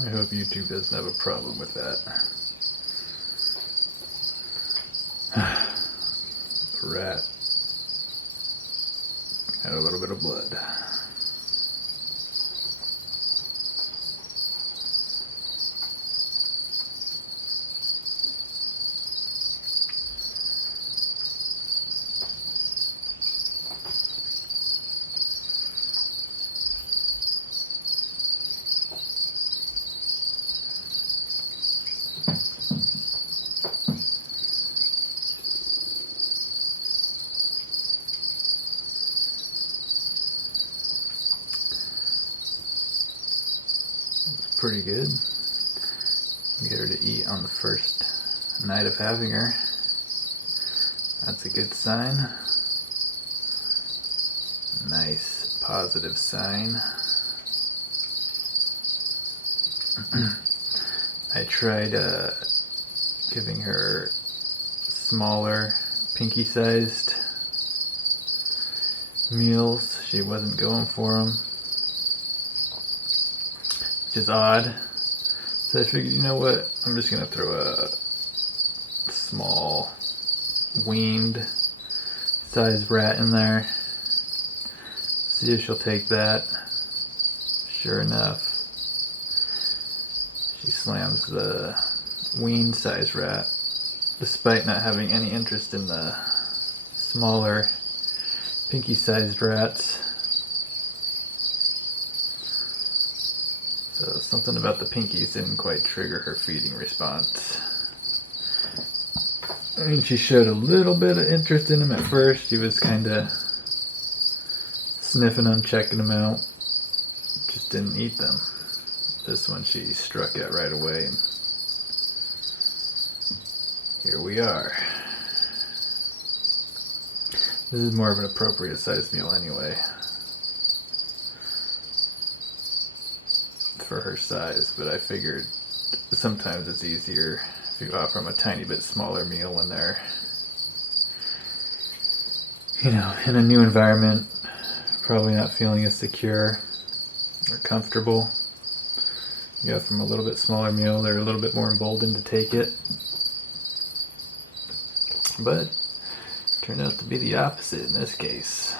I hope YouTube doesn't have a problem with that. The rat had a little bit of blood. Pretty good. Get her to eat on the first night of having her. That's a good sign. Nice, positive sign. I tried giving her smaller, pinky-sized meals. She wasn't going for them, which is odd. So I figured, you know what, I'm just going to throw a small, weaned sized rat in there. See if she'll take that. Sure enough, she slams the weaned sized rat, despite not having any interest in the smaller, pinky sized rats. So something about the pinkies didn't quite trigger her feeding response. I mean, she showed a little bit of interest in them at first. She was kind of sniffing them, checking them out. Just didn't eat them. This one she struck at right away, and here we are. This is more of an appropriate sized meal anyway for her size, but I figured sometimes it's easier if you offer them a tiny bit smaller meal when they're, in a new environment, probably not feeling as secure or comfortable. You offer them a little bit smaller meal, they're a little bit more emboldened to take it. But it turned out to be the opposite in this case.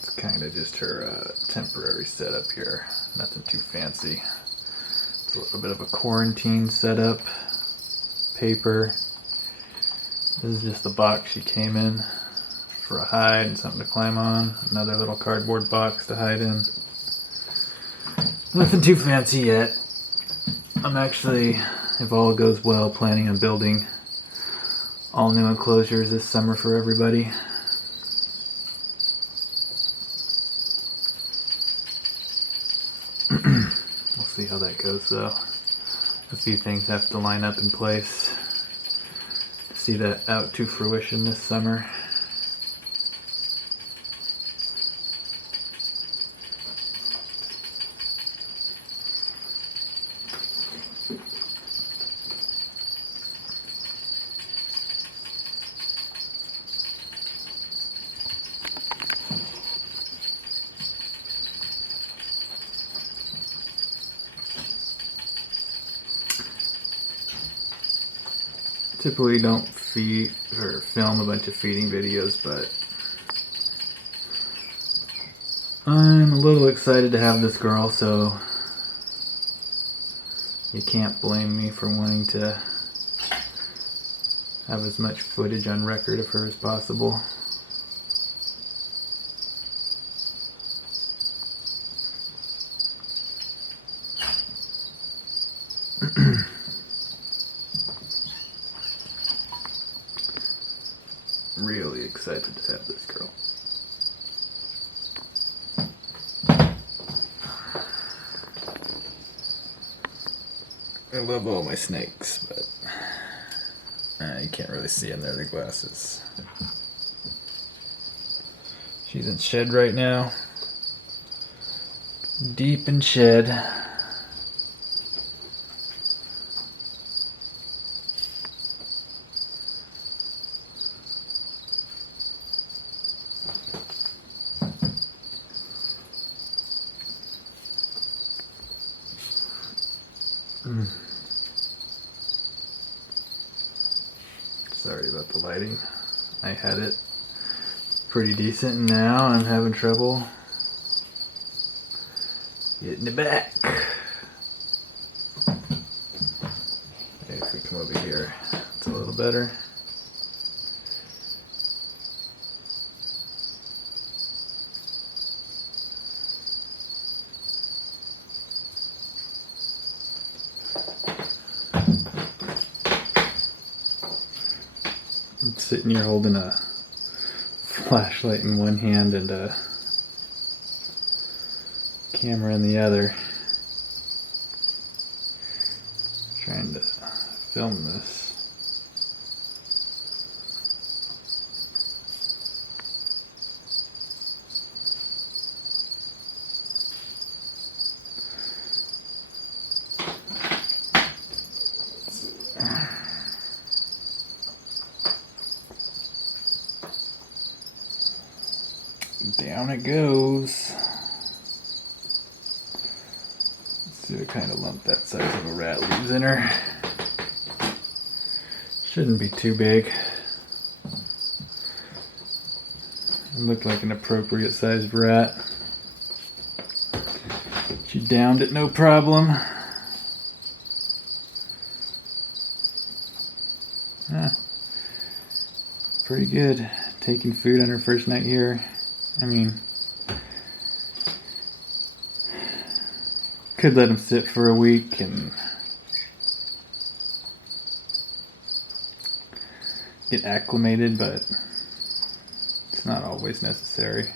It's kind of just her temporary setup here. Nothing too fancy. It's a little bit of a quarantine setup. Paper. This is just the box she came in for a hide and something to climb on. Another little cardboard box to hide in. Nothing too fancy yet. I'm actually, if all goes well, planning on building all new enclosures this summer for everybody. We'll see how that goes though. A few things have to line up in place to see that out to fruition this summer. Typically don't feed or film a bunch of feeding videos, but I'm a little excited to have this girl, so you can't blame me for wanting to have as much footage on record of her as possible. Really excited to have this girl. I love all my snakes, but you can't really see under the glasses. She's in shed right now. Deep in shed. Sorry about the lighting. I had it pretty decent, and now I'm having trouble getting it back. Maybe if we come over here, it's a little better. I'm sitting here holding a flashlight in one hand and a camera in the other, trying to film this. Down it goes. Let's see what kind of lump that size of a rat leaves in her. Shouldn't be too big. It looked like an appropriate sized rat. She downed it no problem. Pretty good. Taking food on her first night here. I mean, could let him sit for a week and get acclimated, but it's not always necessary.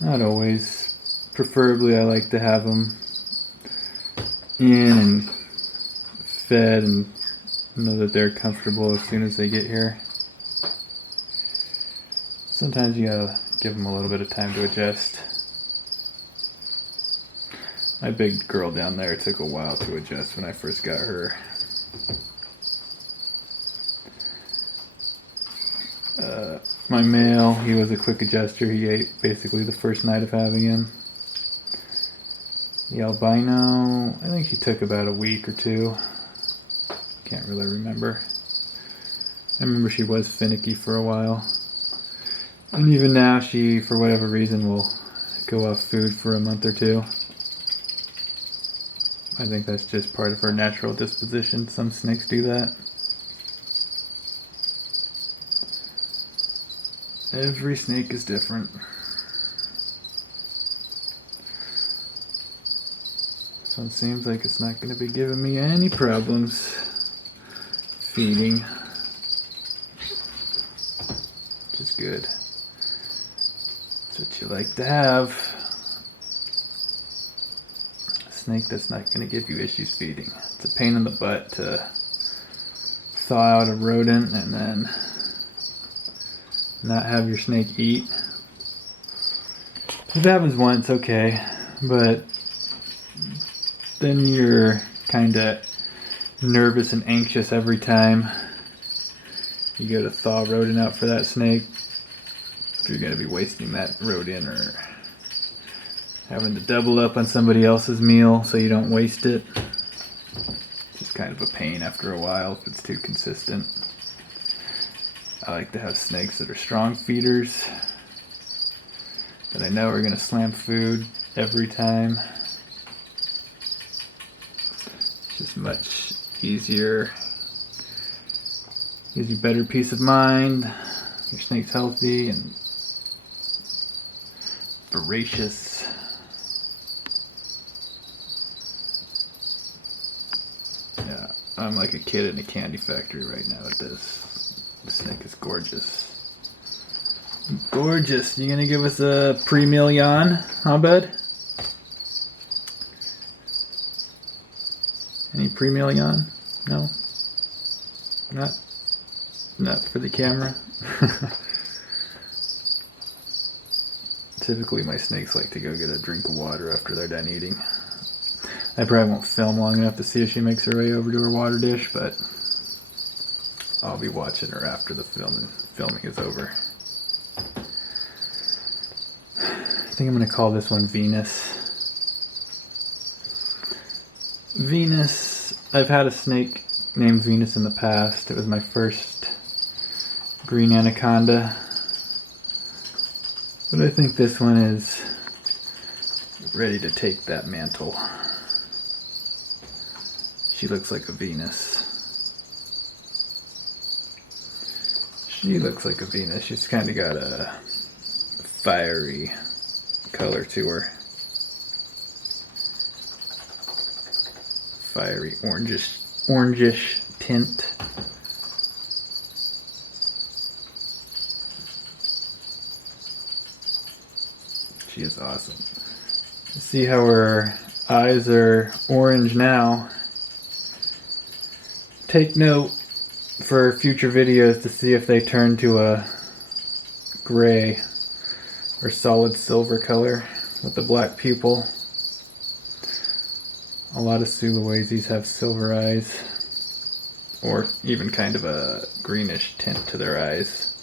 Not always. Preferably I like to have them in and fed and know that they're comfortable as soon as they get here. Sometimes you gotta give them a little bit of time to adjust. My big girl down there took a while to adjust when I first got her. My male, he was a quick adjuster. He ate basically the first night of having him. The albino, I think he took about a week or two. Can't really remember. I remember she was finicky for a while. And even now she, for whatever reason, will go off food for a month or two. I think that's just part of her natural disposition. Some snakes do that. Every snake is different. This one seems like it's not going to be giving me any problems feeding, which is good. That's what you like to have. A snake that's not going to give you issues feeding. It's a pain in the butt to thaw out a rodent and then not have your snake eat. If it happens once, okay, but then you're kind of nervous and anxious every time you go to thaw rodent out for that snake. If you're going to be wasting that rodent or having to double up on somebody else's meal so you don't waste it, it's just kind of a pain after a while if it's too consistent. I like to have snakes that are strong feeders that I know are going to slam food every time. It's just much easier. Gives you better peace of mind. Your snake's healthy and voracious. Yeah, I'm like a kid in a candy factory right now with this. The snake is gorgeous. Gorgeous. You gonna give us a pre-meal yawn, huh, bud? Any pre-meal yawn? No? Not for the camera? Typically my snakes like to go get a drink of water after they're done eating. I probably won't film long enough to see if she makes her way over to her water dish, but I'll be watching her after the filming is over. I think I'm going to call this one Venus. Venus, I've had a snake named Venus in the past. It was my first green anaconda. But I think this one is ready to take that mantle. She looks like a Venus. She looks like a Venus. She's kind of got a fiery color to her. Fiery orangish tint. She is awesome. See how her eyes are orange now. Take note for future videos to see if they turn to a gray or solid silver color with the black pupil. A lot of Sulawesis have silver eyes, or even kind of a greenish tint to their eyes.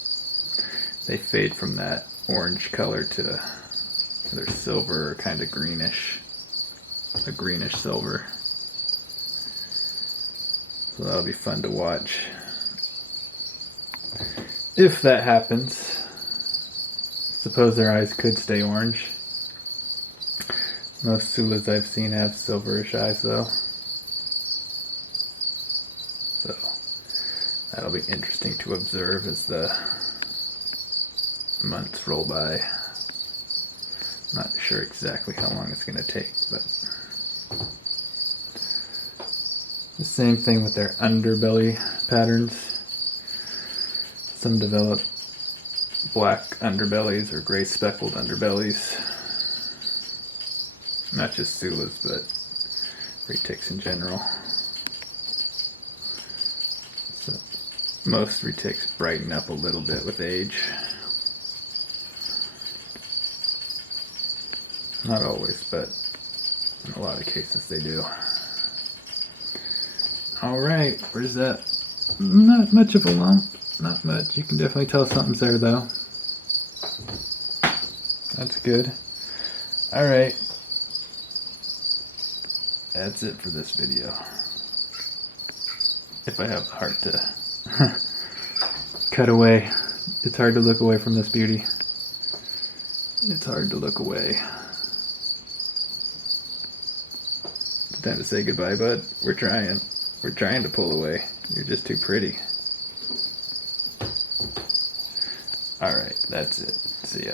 They fade from that orange color to their silver, or kind of greenish, a greenish silver. So that'll be fun to watch. If that happens, suppose their eyes could stay orange. Most Sulas I've seen have silverish eyes though. So that'll be interesting to observe as the months roll by. Not sure exactly how long it's going to take, but the same thing with their underbelly patterns. Some develop black underbellies or gray speckled underbellies. Not just Sulas, but retics in general. So most retics brighten up a little bit with age. Not always, but in a lot of cases they do. Alright, where's that? Not much of a lump. Not much. You can definitely tell something's there though. That's good. Alright. That's it for this video. If I have the heart to cut away. It's hard to look away from this beauty. It's hard to look away. It's time to say goodbye, bud. We're trying. We're trying to pull away. You're just too pretty. Alright, that's it. See ya.